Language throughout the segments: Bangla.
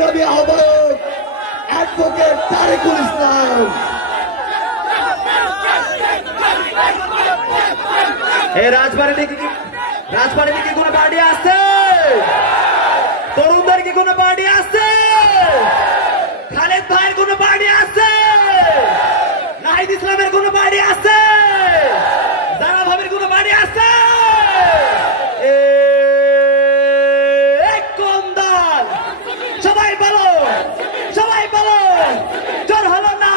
সংগ্রামী আহ্বায়ক অ্যাডভোকেট তারেকুল ইসলাম। এই রাজবাড়িতে কি কোনো পার্টি আছে? তরুণদের কি কোনো পার্টি আছে? খালেদ ভাইয়ের কোনো পার্টি আছে? নাহিদ ইসলামের কোনো পার্টি আছে? জারা ভাবির কোনো পার্টি আছে? কোন দল? সবাই বলো, সবাই বলো, জোর হলো না,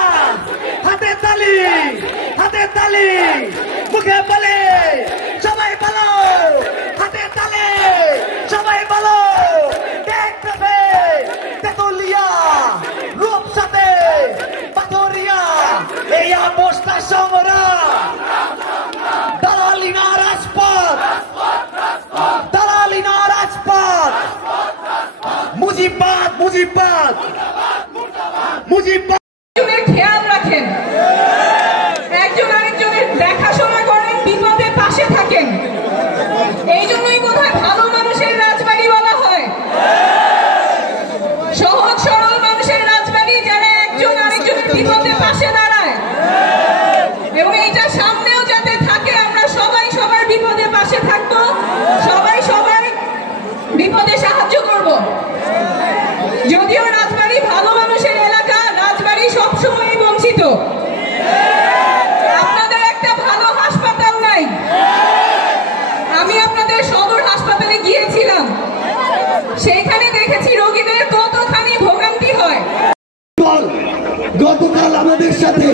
হাতে তালি, হাতে তালি, মুখে বলে, সবাই বলো, হাতে তালে, সবাই বলো, দেখবে তেতুলিয়া রূপসাতে পাথরিয়া এই অবস্থা সংগ্রাম, দালালি না রাজপথ, দালালি না রাজপথ, মুজিবাদ মুজিবাদ মুজিবাদ। খেয়াল রাখেন, একজন আরেকজনের দেখাশোনা করেন, বিপদে পাশে থাকেন। এই জন্যই বোধহয় ভালো মানুষের রাজবাড়ি বলা হয়, সহজ সরল মানুষের রাজবাড়ি, যারা একজন আরেকজনের বিপদে পাশে দাঁড়ায়। এবং এইটা সামনেও যাতে থাকে, আমরা সবাই সবার বিপদে পাশে থাকবো, সবাই সবার বিপদে সাহায্য করব। যদিও রাজবাড়ি ভালো মানুষের এলাকা, রাজবাড়ি সবসময় বঞ্চিত। আপনাদের একটা ভালো হাসপাতাল নাই। আমি আপনাদের সদর হাসপাতালে গিয়েছিলাম, সেইখানে দেখেছি রোগীদের কতখানি ভোগান্তি হয়। গতকাল আমাদের সাথে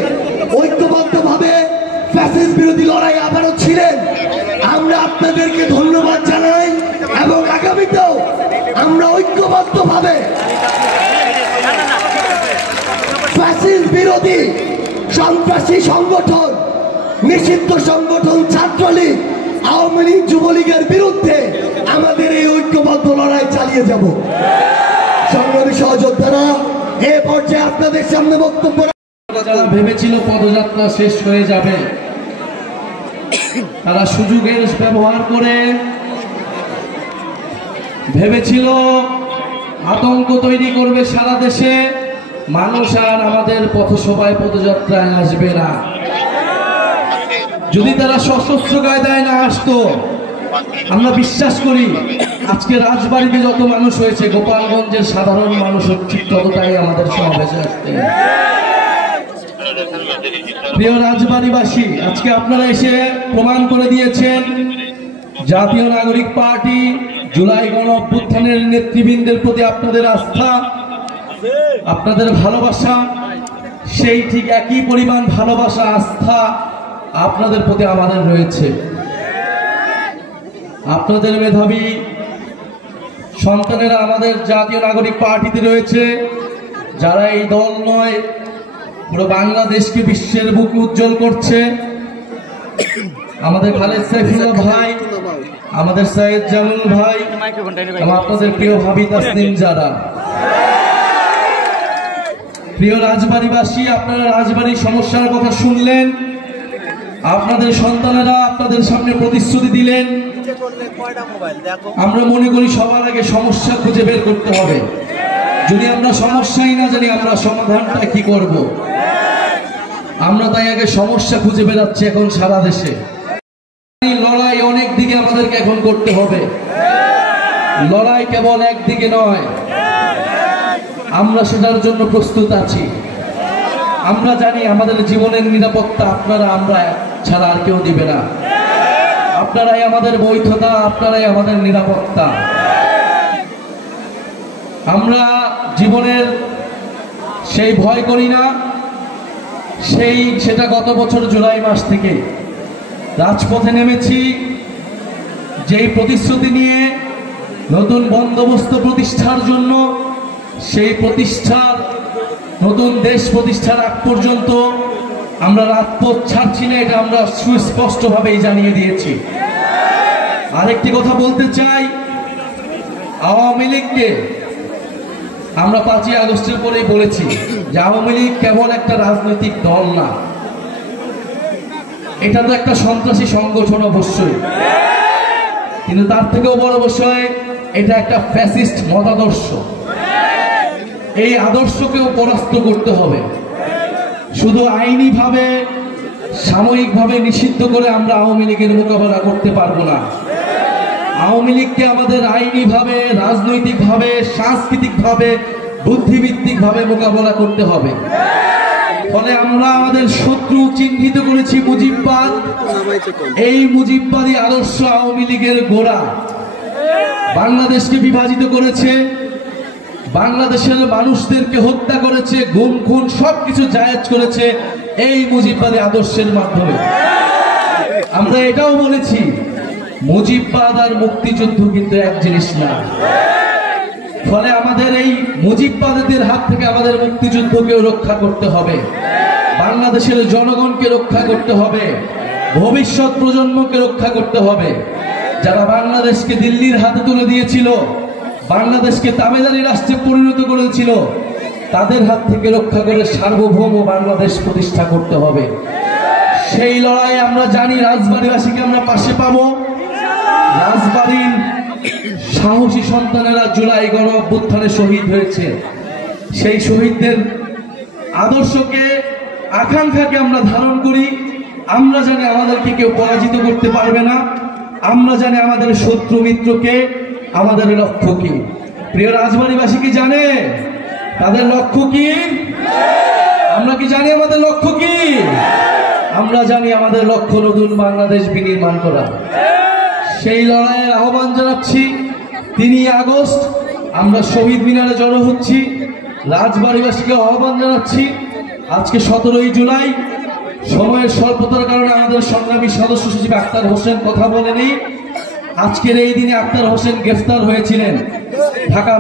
ঐক্যবদ্ধভাবে ফ্যাসিস্ট বিরোধী লড়াই আবারও ছিলেন। আমরা আপনাদেরকে ধন্যবাদ জানাই এবং আগামীতেও আমরা ঐক্যবদ্ধভাবে ফ্যাসিস্ট বিরোধী সন্ত্রাসী সংগঠন, নিষিদ্ধ সংগঠন ছাত্রলীগ, আওয়ামী লীগ, যুবলীগের বিরুদ্ধে আমাদের এই ঐক্যবদ্ধ লড়াই চালিয়ে যাব। সংগ্রামী সহযোদ্ধারা, এ পর্যায়ে আপনাদের সামনে বক্তব্য। যারা ভেবেছিল পদযাত্রা শেষ হয়ে যাবে, তারা সুযোগের ব্যবহার করে ভেবেছিল আতঙ্ক তৈরি করবে সারা দেশে, মানুষ আর আমাদের পথসভায় পদযাত্রায় আসবে না। যদি তারা সশস্ত্র কায়দায় না আসতো, আমরা বিশ্বাস করি আজকে রাজবাড়িতে যত মানুষ হয়েছে, গোপালগঞ্জের সাধারণ মানুষ ঠিক ততটাই আমাদের সমাবেশে আসতেন। প্রিয় রাজবাড়িবাসী, আজকে আপনারা এসে প্রমাণ করে দিয়েছেন জাতীয় নাগরিক পার্টি, জুলাই গণ অভ্যুত্থানের নেতৃবৃন্দের প্রতি আপনাদের আস্থা, আপনাদের ভালোবাসা, সেই ঠিক একই পরিমাণ ভালোবাসা, আস্থা আপনাদের প্রতি আমাদের রয়েছে। আপনাদের মেধাবী সন্তানেরা আমাদের জাতীয় নাগরিক পার্টিতে রয়েছে, যারা এই দল নয় পুরো বাংলাদেশকে বিশ্বের বুকে উজ্জ্বল করছে। আমাদের খালেদ সাইফুল্লাহ ভাই, আমাদের সৈয়দ জামিল ভাই, আপনাদের প্রিয় ভাবি তাসনিম যারা। প্রিয় রাজবাড়িবাসী, আপনারা রাজবাড়ির সমস্যার কথা শুনলেন, আপনাদের সন্তানেরা আপনাদের সামনে প্রতিশ্রুতি দিলেন। আমরা মনে করি সবার আগে সমস্যা খুঁজে বের করতে হবে। যদি আমরা সমস্যাই না জানি, আমরা সমাধানটা কি করব? আমরা তাই আগে সমস্যা খুঁজে বেরাচ্ছি এখন সারা দেশে। লড়াই অনেক দিকে আমাদেরকে এখন করতে হবে, লড়াই কেবল একদিকে নয়। আমরা সেটার জন্য প্রস্তুত আছি। আমরা জানি আমাদের জীবনের নিরাপত্তা আপনারা, আমরা ছাড়া আর কেউ দিবে না। আপনারাই আমাদের বৈধতা, আপনারাই আমাদের নিরাপত্তা। আমরা জীবনের সেই ভয় করি না, সেটা গত বছর জুলাই মাস থেকে রাজপথে নেমেছি, যেই প্রতিশ্রুতি নিয়ে নতুন বন্দোবস্ত প্রতিষ্ঠার জন্য, সেই প্রতিষ্ঠার নতুন দেশ প্রতিষ্ঠার আগ পর্যন্ত আমরা রাজপথ ছাড়ছি না, এটা আমরা সুস্পষ্টভাবেই জানিয়ে দিয়েছি। আরেকটি কথা বলতে চাই, আওয়ামী লীগকে আমরা 5ই আগস্টের পরেই বলেছি যে আওয়ামী লীগ কেবল একটা রাজনৈতিক দল না, এটা তো একটা সন্ত্রাসী সংগঠন অবশ্যই, কিন্তু তার থেকেও বড় বিষয় এটা একটা ফ্যাসিস্ট মতাদর্শ। এই আদর্শকেও পরাস্ত করতে হবে। শুধু আইনিভাবে সাময়িকভাবে নিষিদ্ধ করে আমরা আওয়ামী লীগের মোকাবেলা করতে পারবো না। আওয়ামী লীগকে আমাদের আইনিভাবে, রাজনৈতিকভাবে, সাংস্কৃতিকভাবে, বুদ্ধিভিত্তিকভাবে মোকাবেলা করতে হবে। ফলে আমরা আমাদের শত্রু চিহ্নিত করেছি মুজিববাদ। এই মুজিববাদী আদর্শ আওয়ামী লীগের গোড়া, বাংলাদেশকে বিভাজিত করেছে, বাংলাদেশের মানুষদেরকে হত্যা করেছে, গুম খুন সবকিছু জায়েজ করেছে এই মুজিববাদী আদর্শের মাধ্যমে। আমরা এটাও বলেছি মুজিববাদ আর মুক্তিযুদ্ধ কিন্তু এক জিনিস না। ফলে আমাদের এই মুজিববাদীদের হাত থেকে আমাদের মুক্তিযুদ্ধকেও রক্ষা করতে হবে, বাংলাদেশের জনগণকে রক্ষা করতে হবে, ভবিষ্যৎ প্রজন্মকে রক্ষা করতে হবে। যারা বাংলাদেশকে দিল্লির হাতে তুলে দিয়েছিল, বাংলাদেশকে তাবেদারি রাষ্ট্রে পরিণত করেছিল, তাদের হাত থেকে রক্ষা করে সার্বভৌম বাংলাদেশ প্রতিষ্ঠা করতে হবে। সেই লড়াইয়ে আমরা জানি রাজবাড়ীবাসীকে আমরা পাশে পাবো। রাজবাড়ীর সাহসী সন্তানেরা জুলাই গণ অভ্যুত্থানে শহীদ হয়েছে। সেই শহীদদের আদর্শকে, আকাঙ্ক্ষাকে আমরা ধারণ করি। আমরা জানি আমাদেরকে কেউ পরাজিত করতে পারবে না। আমরা জানি আমাদের শত্রু মিত্রকে, আমাদের লক্ষ্য কি। প্রিয় রাজবাড়ীবাসী কি জানে তাদের লক্ষ্য কি? আমরা কি জানি আমাদের লক্ষ্য কি? আমরা জানি আমাদের লক্ষ্য নতুন বাংলাদেশ বিনির্মাণ করা। সেই লড়াইয়ের আহ্বান জানাচ্ছি। 3 আগস্ট আমরা শহীদ মিনারে জড়ো হচ্ছি। রাজবাড়ীবাসীকে আহ্বান জানাচ্ছি, আজকে 17 জুলাই, সময়ের স্বল্পতার কারণে আমাদের সংগ্রামী সদস্য সচিব আক্তার হোসেন কথা বলেনি। আজকের এই দিনে আক্তার হোসেন গ্রেফতার হয়েছিলেন ঢাকা